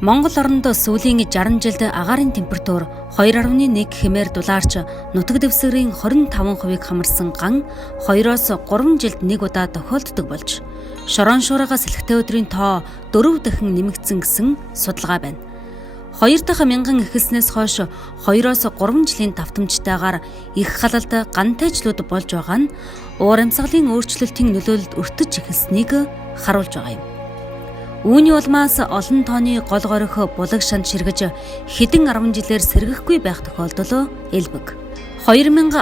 Монгол оронд сүүлийн 60 жилд агаарын температур 2.1 хэмээр дулаарч нутаг дэвсгэрийн 25%-ийг хамарсан ган 2-оос 3 жилд нэг удаа тохиолддог болж шорон шуурга салхитай өдрийн тоо 4 дахин нэмэгдсэн гэсэн судалгаа байна. 2 дахь мянган эхэлснээс хойш 2-оос 3 жилийн давтамжтайгаар их халалд гантайжлууд болж байгаа нь уур амьсгалын өөрчлөлтийн нөлөөлөлд өртөж эхэлснийг харуулж байгаа юм. Үүний улмаас олон тооны гол горих булаг шанд ширгэж хэдэн 10 жилээр сэргэхгүй байх тохиолдол элбэг. 2017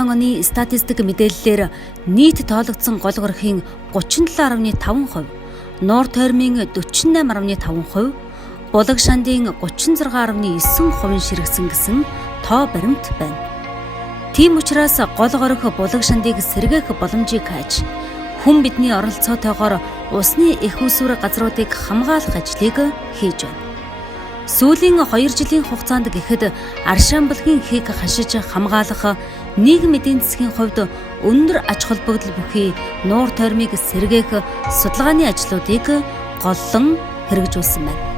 оны статистик мэдээллээр нийт тоологдсон гол горихын 37.5%, нуур тойрмын 48.5%, булаг шандын 36.9% ширгэсэн гэсэн тоо баримт байна. Тийм учраас гол горих булаг шандыг сэргээх боломжийг хайж хүн бидний оролцоотойгоор усны их усүр газруудыг хамгаалах ажлыг хийж байна. Сүүлийн 2 жилийн хугацаанд гэхэд аршаан булгийн хийг хашиж хамгаалах нийгэм эдийн засгийн хувьд өндөр ач холбогдол бүхий нуур тойрмыг сэргээх судалгааны ажлуудыг голлон хэрэгжүүлсэн байна.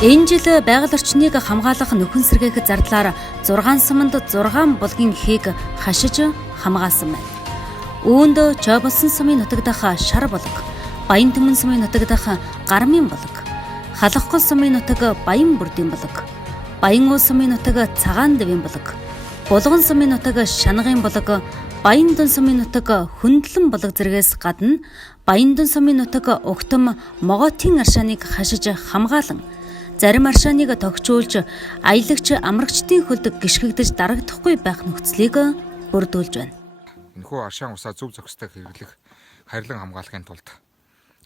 Энэ жил байгаль орчныг хамгаалах нөхөн сэргээх зардлаар 6 суманд 6 булгийн хийг хашиж хамгаалсан байна. Үүнд Чойболсон сумын нутаг дах шар булаг, Баян Түмэн сумын нутаг дах Гармын булаг, Халахгол сумын нутаг Баян бүрдийн булаг, Баян уул сумын нутаг Цагаан дэвийн булаг, Булган сумын нутаг Шанагын булаг, Баян Дун сумын нутаг Хөндлөн булаг зэргээс гадна Баян Дун сумын нутаг Угтам Моготын аршааныг хашиж хамгаалan зарим аршааныг тогтчуулж аялагч амрагчдын хөлд гიშгэгдэж дарагдахгүй байх нөхцөлийг бүрдүүлж байна. Энэхүү аршаан усаа зөв зохистой хэрэглэх харилан хамгаалахын тулд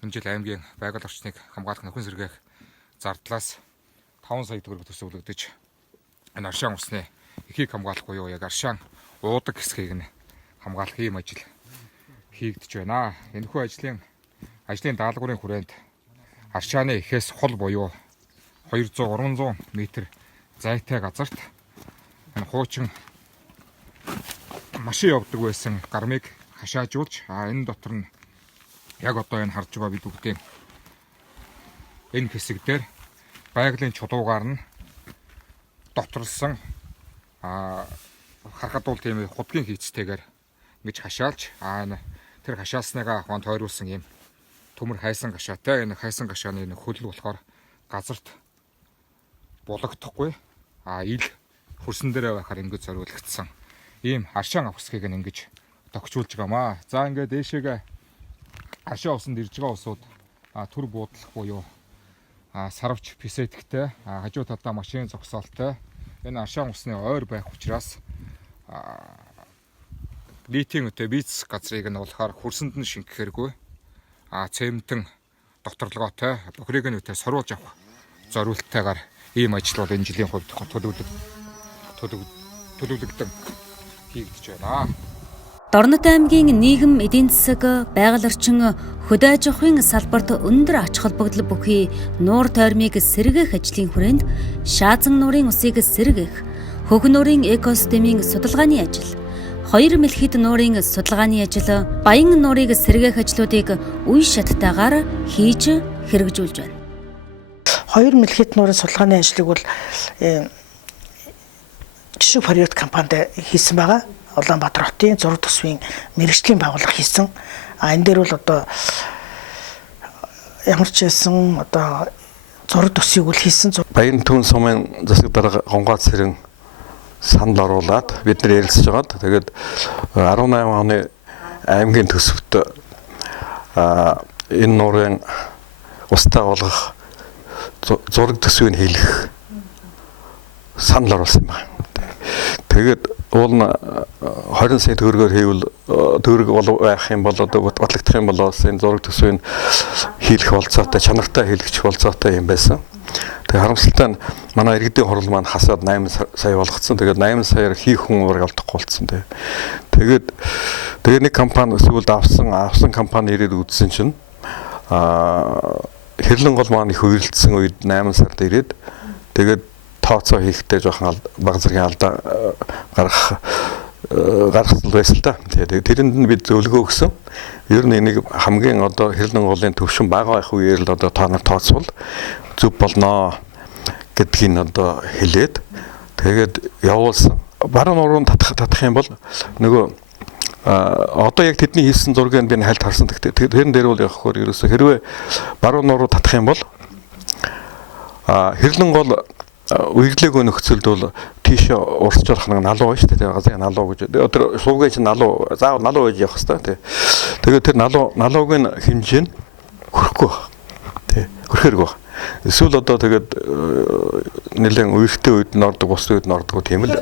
энэ жил аймгийн байгаль орчныг хамгаалах нөхөн сэргээх зардлаас 5 сая төгрөг төсөвлөгдөж энэ аршаан усны эхийг хамгаалах буюу яг аршаан уудаг хэсгийг нь хамгаалах ийм ажил хийгдэж байна. Энэхүү ажлын даалгаврын хүрээнд аршааны эхээс хол буюу 200-300 м зайтай газарт энэ хуучин машин явдаг байсан гармыг хашаажуулж энэ дотор нь яг одоо энэ харж байгаа бид бүгдийн энэ хэсэг дээр байгалийн чулуугаар нь доторлсон харахад бол тийм худгийн хийцтэйгээр ингэж хашаалж тэр хашаасныгаа ахван тойруулсан юм төмөр хайсан гашаатай энэ хайсан гашааны хөл болохоор газарт бологдохгүй ил хөрсөн дээрээ байхаар ингэж зориулагдсан ийм аршаан авсхийг ингэж тогтчулж байгаамаа. За ингээд дээшээгээ аршаан усанд ирж байгаа усууд төр буудлах буюу сарвч писэтгтэй хажуу талдаа машин зогсоолтой энэ аршаан усны ойр байх учраас нийтийн бийц газрыг нь болохоор хөрсөнд нь шингэхэргүй цементэн докторлогоотой бүхрийг нь соруулж авах зориулттайгаар ийм ажил бол энэ жилийн хувьд төлөвлөгдөн хийгдэж байна. Дорнот аймгийн нийгэм эдийн засаг байгаль орчин хөдөө аж ахуйн салбарт өндөр ач холбогдол бүхий нуур тойрмыг сэргээх ажлын хүрээнд шаазан нуурын усыг сэргээх, хөхн нуурын экосистемийн судалгааны ажил, 2 мэлхийд нуурын судалгааны ажил, баян нуурыг сэргээх ажлуудыг үе шаттайгаар хийж хэрэгжүүлж байна. 2 мэлхийд нуурын судалгааны ажлыг бол жишг Фариот компанид хийсэн байгаа. Улаанбаатар хотын зураг төсвийн мэргэжлийн байгууллага хийсэн. Энэ дээр бол одоо ямар ч байсан одоо зураг төсвийг бол хийсэн. Баян Түмэн сумын засаг дарга Гонгоц Сэрэн санал оруулаад бид нар ярилцж байгаад тэгээд 18 оны аймгийн төсөвт энэ нуурын устдаа болгох зураг төсвийг хийлгэх санал оруулсан байна. Тэгээд уул нь 20 сая төгрөгөөр хийвэл төгрөг байх юм бол одоо батлагдах юм бол энэ зураг төсвийг хийлгэх болцоотой, чанартай хийлгэх болцоотой юм байсан. Тэгээ харамсалтай нь манай иргэдийн хурал маань хасаад 8 сая болгоцсон. Тэгээд 8 саяар хийх хүн ураг алдахгүй болцсон. Тэгээд нэг компани сүүлд авсан компани ирээд үзсэн чинь Хэрлэн гол маань их үерэлдсэн үед 8 сард ирээд тэгээд тооцоо хийхдээ жоохон бага зэргийн алдаа гаргасан байсан л да. Тэгээд тэрэнд нь бид зөвлөгөө өгсөн. Ер нь энийг хамгийн одоо Хэрлэн голын төвшин бага байх үеэр л одоо та нар тооцвол зүг болноо гэдгийг одоо хэлээд тэгээд явуулсан. Баруун нуруунд татах юм бол нөгөө одоо яг тэдний хийсэн зургийг би хальт харсан. Тэрэн дээр бол явахаар ерөөсө хэрвээ баруун нуруу татах юм бол Хэрлэн гол үеглээгөө нөхцөлд бол тийшээ урсч болох нэг налуу байна шүү дээ. Газрын налуу гэж. Тэр сувгийн чинь налуу заавал налуу байж явах хэрэгтэй. Тэгээд тэр налуугийн хэмжээ нь хүрэхгүй байна. Хүрэхэрэг байна. Эсвэл одоо тэгээд нэлээд үерхтэй үед нордог, бус үед нордог тийм л.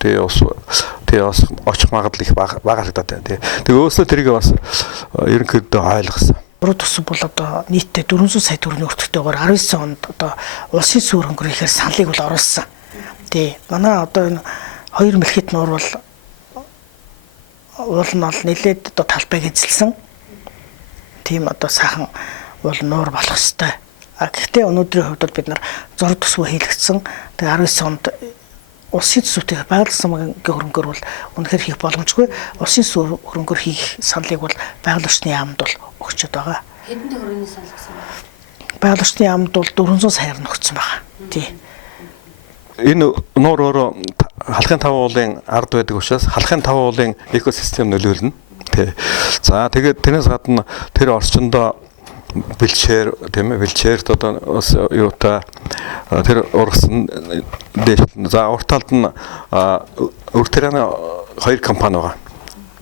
Тэгээ бас очих магадлал их бага харагдаад байна. Тэгээ өөсөө тэрийг бас ерөнхийдөө ойлгосон. Зураг төсөв бол одоо нийтдээ 400 сая төгрөгийн өртөгтэйгээр 19 онд одоо улсын суурь хөнгөр ихээр саналыг бол оруулсан. Манай одоо энэ 2 мэлхит нуур бол уул нь бол нэлээд одоо талбайг эзэлсэн. Тийм одоо сайхан бол нуур болох ёстой. Гэхдээ өнөөдрийн хувьд бид нар зураг төсвөө хийлгэсэн. Тэгээ 19 онд улсын төсөвтэй байгаль замгийн хөрөнгөөр бол үнэхээр хийх боломжгүй. Улсын суурь хөрөнгөөр хийх саналыг бол байгаль орчны яамд бол өгчөд байгаа. Хэдэн төгрөгийн санал гэсэн бэ? Байгаль орчны яамд бол 400 саяар нөхцсөн байгаа. Энэ нуур өөрөө халахын 5 уулын ард байдаг учраас халахын 5 уулын экосистем нөлөөлнө. За тэгээд тэрнээс гадна тэр орчиндөө бэлчээр тийм ээ бэлчээрт одоо бас юутай тэр ургасан дээш за урт талд нь Өртөраны 2 компани байгаа.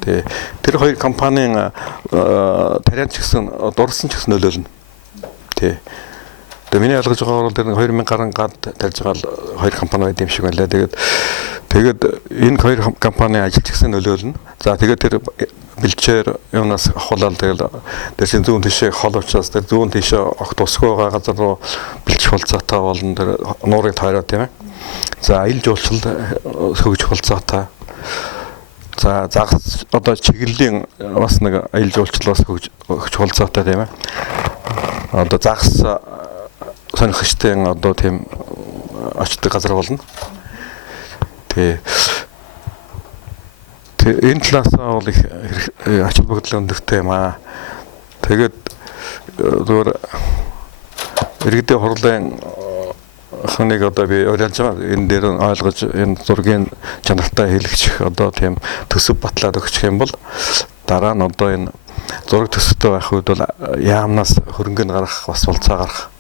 Тэр 2 компанийн тариан ч гэсэн дурсан ч гэсэн нөлөөлнө. Тэгээ миний ойлгож байгаагаар тэр 2000 гаруй гад тарьж байгаа 2 компани байд юм шиг байлаа. Тэгээд энэ 2 компани ажилч гэсэн нөлөөлнө. За тэгээд тэр бэлчээр юунаас ахуулаад тэгэл тэр чинь зүүн тишээ хол учраас тэр зүүн тишээ огт усгүй байгаа газар руу бэлчих болцоотой болно. Тэр нуурыг тойроо тийм ээ. За ил жуулчил сөгж болцоотой. За загас одоо чиглэлийн бас нэг ил жуулчлалаас хөгж болцоотой тийм ээ. Одоо загас сонирхчтой одоо тийм очдог газар болно. Энэ талаасаа бол их ач холбогдол өндөртэй юм аа. Тэгээд зөвөр иргэдийн хурлын хоног одоо би уриалж байгаа. Энэ дээр ойлгож энэ зургийн чанартай хэлэгчих одоо тийм төсөв батлаад өгчих юм бол дараа нь одоо энэ зураг төсөвтэй байх үед бол яамнаас хөрөнгөнд гарах бас болцоо гарах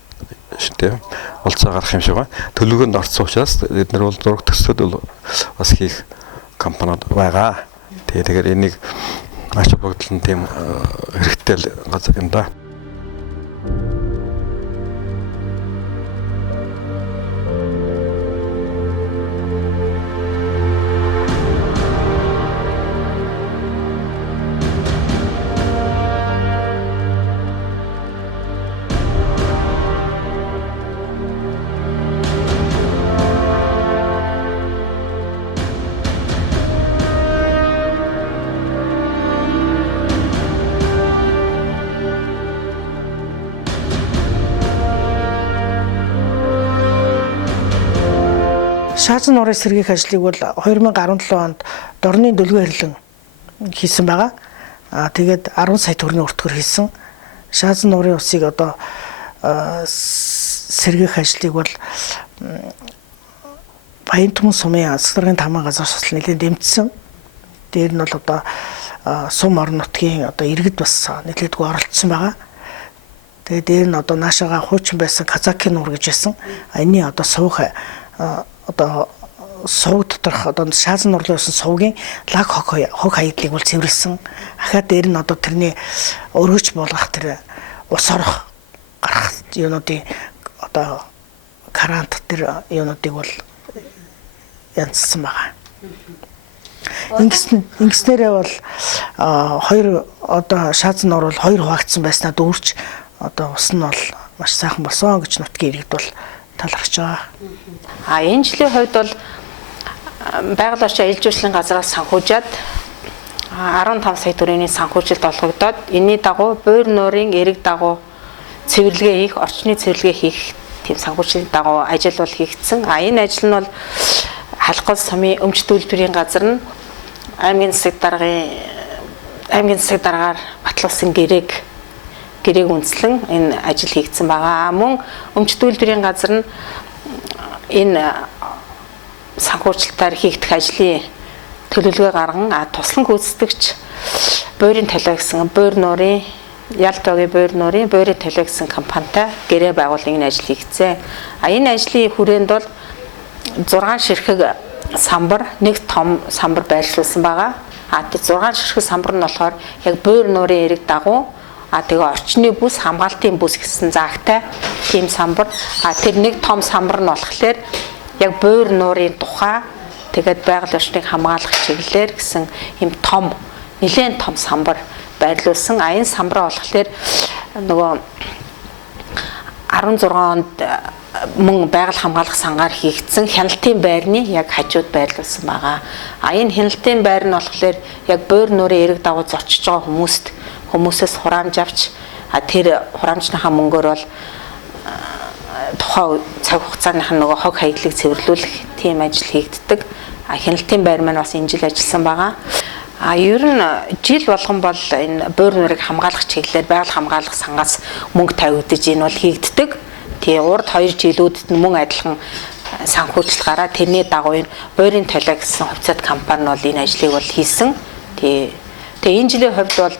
шүү дээ. Болцоо гарах юм шиг байна. Төлөвлөгөөнд орсон учраас бид нар бол зураг төсөвд бол бас хийх компаниуд байгаа. Тэгэхээр энийг ач холбогдол нь тийм хэрэгтэй газар юм да. Шаазан нуурын сэргийх ажлыг бол 2017 онд дорны дөлгөө хэрлэн хийсэн байгаа. Тэгээд 10 сая төгрөгийн өртгөр хийсэн. Шаазан нуурын усыг одоо сэргийх ажлыг бол Баян Түмэн сумын асгаргийн таман газар суслал нэлээд дэмжсэн. Дээр нь бол одоо сум орон нутгийн одоо иргэд бас нэлээдгүй оролцсон байгаа. Тэгээд дээр нь одоо наашаага хуучин байсан Казакийн нуур гэж байсан. Энэний одоо суух одоо сувг доторх одоо шаазан нурлын усан сувгийн лаг хог хаядлыг бол цэвэрлсэн. Ахаад дээр нь одоо тэрний өргөж болгох тэр ус орох гарах юунуудын одоо одоо карант тэр юунуудыг бол янзсан байгаа. Ингэснээрээ бол хоёр одоо шаазан нор бол хоёр хуваагдсан байснаа дүүрч одоо ус нь бол маш сайхан болсон гэж нутгийн иргэд бол талархаж байгаа. Энэ жилийн хувьд бол байгаль орчин ил жуулчлалын газраас санхүүжээд 15 сая төгрөгийн санхүүжилт олгогдоод энэний дагуу буур нуурын эрэг дагуу цэвэрлэгээ хийх, орчны цэвэрлэгээ хийх тийм санхүүжилтийн дагуу ажил бол хийгдсэн. Энэ ажил нь бол халхал сумын өмч төлбөрийн газар нь аймгийн засаг даргаар батлуулсан гэрээг үндэслэн энэ ажил хийгдсэн байгаа. Мөн өмч төлбөрийн газар нь энэ санхүүжилтаар хийгдэх ажлын төлөвлөгөө гарган туслан гүйцэтгэгч буурийн толио гэсэн буур нуурын Ялтогийн буур нуурын буурийн толио гэсэн компанитай гэрээ байгуулгын ажил хийгдсэн. Энэ ажлын хүрээнд бол 6 ширхэг самбар, нэг том самбар байрлуулсан байгаа. Тэр 6 ширхэг самбар нь болохоор яг буур нуурын эрэг дагуу тэгээ орчны бүс, хамгаалтын бүс гэсэн заагтай тийм самбар. Тэр нэг том самбар нь болохоор яг буур нуурын тухай тэгээд байгаль орчныг хамгаалах чиглэлээр гэсэн юм том, нэлээд том самбар байрлуулсан. Энэ самбараа болохоор нөгөө 16 онд мөн байгаль хамгаалах сангаар хийгдсэн хяналтын байрны яг хажууд байрлуулсан байгаа. Энэ хяналтын байр нь болохоор яг буур нуурын эрэг дагуу зочиж байгаа хүмүүсээс хураамж авч тэр хураамжныхаа мөнгөөр бол тухайн цаг хугацааных нь нөгөө хог хаягдлыг цэвэрлүүлэх тийм ажил хийгддэг. Хяналтын байр маань бас энэ жил ажилласан байгаа. Ер нь жил болгон бол энэ буур нуурыг хамгаалах чиглэлээр байгаль хамгаалах сангаас мөнгө тавигдаж энэ бол хийгддэг. Тэгээ урд 2 жилүүдэд нь мөн адилхан санхүүжилт гараад тэрний дагуу энэ буурийн толио гэсэн хувьцаат компани бол энэ ажлыг бол хийсэн. Тэгээ энэ жилийн хувьд бол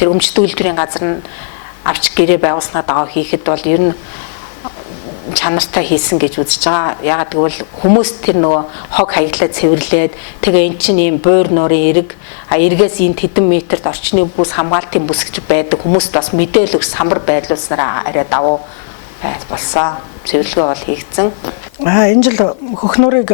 тэр өмч төлбөрийн газар нь авч гэрээ байгуулснаа дагуу хийхэд бол ер нь чанартай хийсэн гэж үзэж байгаа. Ягаад гэвэл хүмүүс тэр нөгөө хог хаяглаа цэвэрлээд тэгээ эн чинь ийм буур нуурын эргээс энэ хэдэн метрт орчны бүс хамгаалтын бүс гэж байдаг хүмүүст бас мэдээлэл өгч самбар байрлуулснараа арай давуу болсон. Цэвэрлэгээ бол хийгдсэн. Энэ жил хөхнөрийг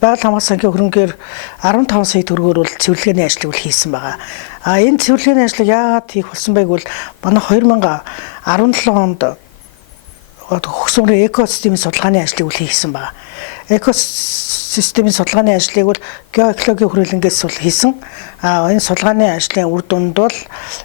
байгаль хамгаалсан хөрөнгөөр 15 сая төгрөгөөр бол цэвэрлэгээний ажлыг хийсэн байгаа. Энэ цэвэрлэгээний ажлыг яагаад хийх болсон байг бол манай 2017 онд хөгсмөрийн экосистемийн судалгааны ажлыг хийсэн байна. Экосистемийн судалгааны ажлыг бол геоэкологийн хүрээлэнгээс бол хийсэн. Энэ судалгааны ажлын үр дүнд бол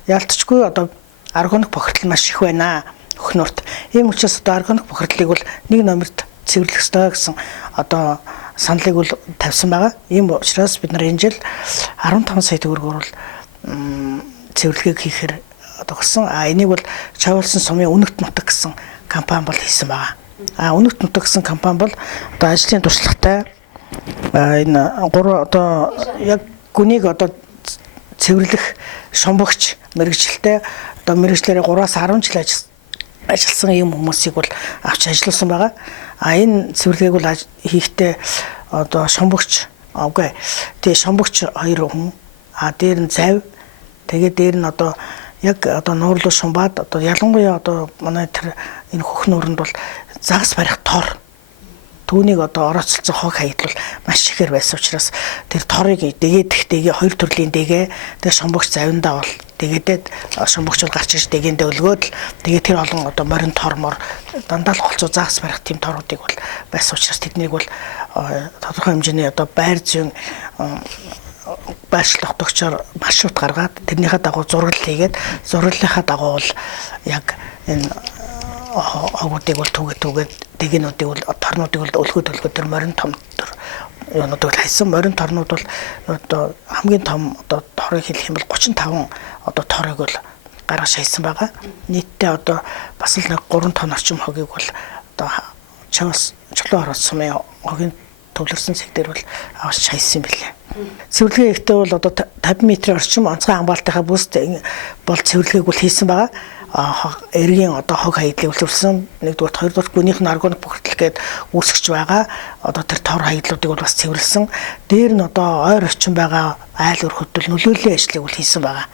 ялцчгүй одоо органик бохирдол маш их байна. Хөхнөрт. Ийм учраас одоо органик бохирдлыг бол нэг номерт цэвэрлэх ёстой гэсэн одоо саналыг бол тавьсан байгаа. Ийм учраас бид нар энэ жил 15 сая төгрөгөөр бол цэвэрлэгийг хийхээр тогсон. Энийг бол Чавуулсан сумын Үнэгт нутаг гэсэн компани бол хийсэн байгаа. Үнэгт нутаг гэсэн компани бол одоо ажлын туршлагатай энэ 3 одоо яг гүнийг одоо цэвэрлэх шумбагч мэрэгчлээ одоо мэрэгчлэрээ 3-аас 10 жил ажилласан юм хүмүүсийг бол авч ажилласан байгаа. Энэ цэвэрлэгийг бол хийхдээ одоо шумбагч тэгээ шумбагч 2 хүн дээр нь зав тэгээ дээр нь одоо яг одоо нуурлуу шумбаад одоо ялангуяа одоо манай тэр энэ хөхнөөрөнд бол загас барих тор түүнийг одоо орооцолцсон хог хаягдл маш ихээр байсан учраас тэр торыг дэгээдэх хоёр төрлийн дэгээ тэгээ шумбагч завиндаа бол дэгээдээд шумбагч бол гарч ирж дэгэндээ өлгөөд л тэгээ тэр олон одоо морин тормор дандаа л голцоо загас барих тийм торуудыг бол байсан учраас тэднийг бол тодорхой хэмжээний одоо байр зүйн байршлах тогтчоор маршрут гаргаад тэрнийхээ дагуу зураг хийгээд зураглалынхаа дагуу бол яг энэ агуудыг бол түгээд дэгэнүүдийг бол торнуудыг бол өлгөөд тэр морин том төр юунууд бол хайсан морин торнууд бол одоо хамгийн том одоо торыг хэлэх юм бол 35 одоо торыг бол гаргаж хайсан байгаа. Нийтдээ одоо бас л 3 тонн орчим хогийг бол одоо чулуу ороод сумын хогийн төвлөрсөн цэг дээр бол авч хайсан юм билээ. Цэвэрлэгээ ихтэй бол одоо 50 м орчим онцгой хамгаалтынхаа бүст бол цэвэрлэгээг бол хийсэн байгаа. Эргийн одоо хог хаягдлыг үлдсэн нэгдүгээр хоёрдугаар гүнийх нь органик бохирдол гээд үүсгэж байгаа одоо тэр тор хаягдлуудыг бол бас цэвэрлсэн. Дээр нь одоо ойр орчин байгаа айл өөр хөдөл нөлөөллийн ажлыг бол хийсэн байгаа.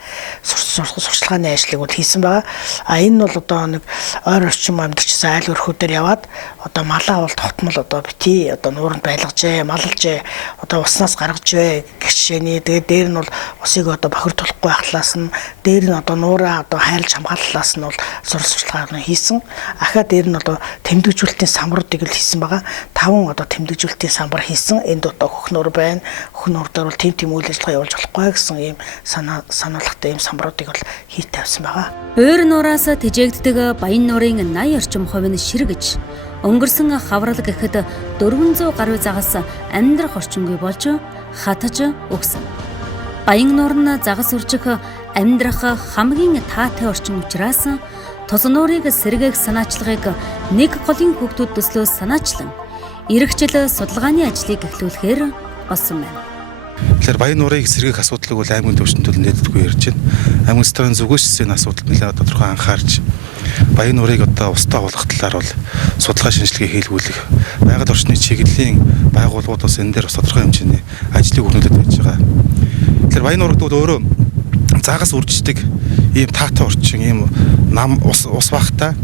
Сурчлагын ажлыг бол хийсэн байгаа. Энэ бол одоо нэг ойр орчим амьдарчсан айл өөр хөдөр яваад одоо малаа бол тотмол одоо бити одоо нууранд байлгажээ, маллажээ, одоо уснаас гаргажээ гэх жишээний. Тэгээд дээр нь бол усыг одоо бохирдуулахгүй байхлаас нь, дээр нь одоо нуураа одоо хайрлж хамгааллаас нь бол сурчлагыг хийсэн. Ахаа дээр нь одоо тэмдэгжүүлэлтийн самбаруудыг л хийсэн байгаа. 5 одоо тэмдэгжүүлэлтийн самбар хийсэн. Энд одоо хөхнөр байна. Хөхнөр дээр бол тийм үйл ажиллагаа явуулж болохгүй гэсэн ийм сануулгатай ийм самбаруудыг бол хийх тавьсан байгаа. Өөр нураас тэжээгддэг баян нуурын 80 орчим хувь нь ширгэж, өнгөрсөн хаврал гэхэд 400 гаруй загас амьдрах орчингүй болж хатаж өгсөн. Баян нуур нь загас үржих амьдрах хамгийн таатай орчин учраас тус нуурыг сэргээх санаачлагыг нэг голын хүүхдүүд төслөөс санаачлан эргэжил судалгааны ажлыг эхлүүлэхээр болсон байна. Тэгэхээр баян нуурыг сэргээх асуудлыг бол аймгийн төвчнүүд нээддэггүй ярьж байна. Аймгийн стратегийн зүгөөс энэ асуудал нэлээд тодорхой анхаарч баян нуурыг одоо устдаа болгох талаар бол судалгаа шинжилгээ хийлгүүлэх, байгаль орчны чиглэлийн байгууллагууд бас энэ дээр бас тодорхой хэмжээний ажлыг өрнүүлээд байж байгаа. Тэгэхээр баян нуурыг бол өөрөө загас үрждэг ийм таатай орчин, ийм нам ус багтай.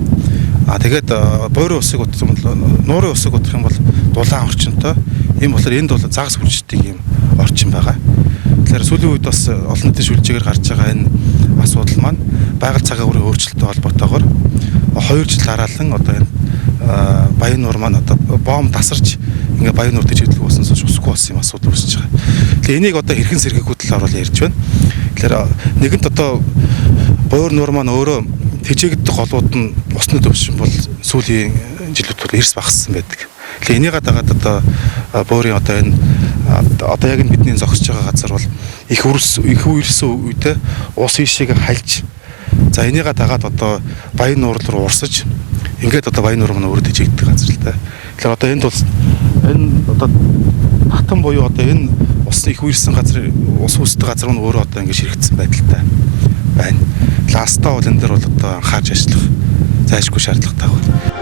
Тэгээд буйрын усыг утсан бол нуурын усыг утах юм бол дулаан орчинтой. Ийм болохоор энд бол загас үрждэг ийм орчин байгаа. Тэгэхээр сүүлийн үед бас олон нийтийн шүлжээгээр гарч байгаа энэ асуудал маань байгаль цагаан үрийн өөрчлөлттэй холбоотойгоор 2 жил дараалан одоо энэ баян нуур маань одоо бом тасарч ингээ баян нуур дэжиглэх болсноос усгүй болсон юм асуудал үүсэж байгаа. Тэгэхээр энийг одоо хэрхэн сэргээх талаар бол ярьж байна. Тэгэхээр нэгэнт одоо буйр нуур маань өөрөө тэжээгдэх голууд нь усны төвшин бол сүүлийн жилүүд бол эрс багассан байдаг. Тэгэхээр энийг дагаад одоо буйрын одоо энэ одоо яг бидний зогсож байгаа газар бол их үрсэн үедээ ус ийшээгээ хальж, за энийг дагаад одоо баян нуур руу урсаж, ингээд одоо баян нуур маань өөрөө тэжээгдэх газар л та. Тэгэхээр одоо энд бол энэ одоо хатан буюу одоо энэ усны их үрсэн газар, ус үүсдэг газар нь өөрөө одоо ингээд ширэгдсэн байдалтай байна. Ластаа бол энэ дээр бол одоо анхаарч ажиллах зайлшгүй шаардлагатай байна.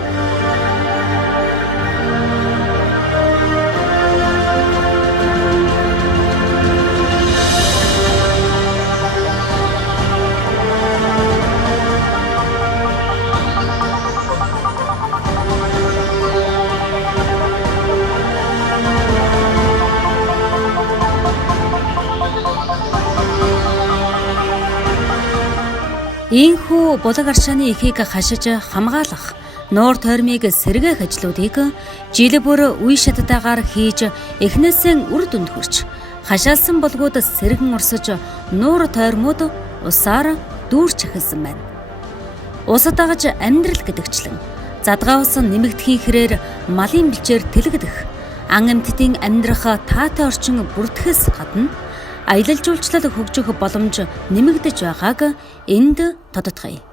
Ийхүү булаг аршааны эхийг хашиж хамгаалах, нуур тойрмыг сэргээх ажлуудыг жил бүр үе шаттайгаар хийж эхнээсээ үр дүнд хүрч, хашаалсан болгууд сэргэн урсаж, нуур тойрмууд усаар дүүрч эхэлсэн байна. Усад дагаж амьдрал гэдэгчлэн задгаа ус нэмэгдэхийн хэрээр малын бэлчээр тэлгдэх, ан амьтдын амьдрах таатай орчин бүрдэхээс гадна аялал жуулчлал хөгжих боломж нэмэгдэж байгааг энд тодотгоё.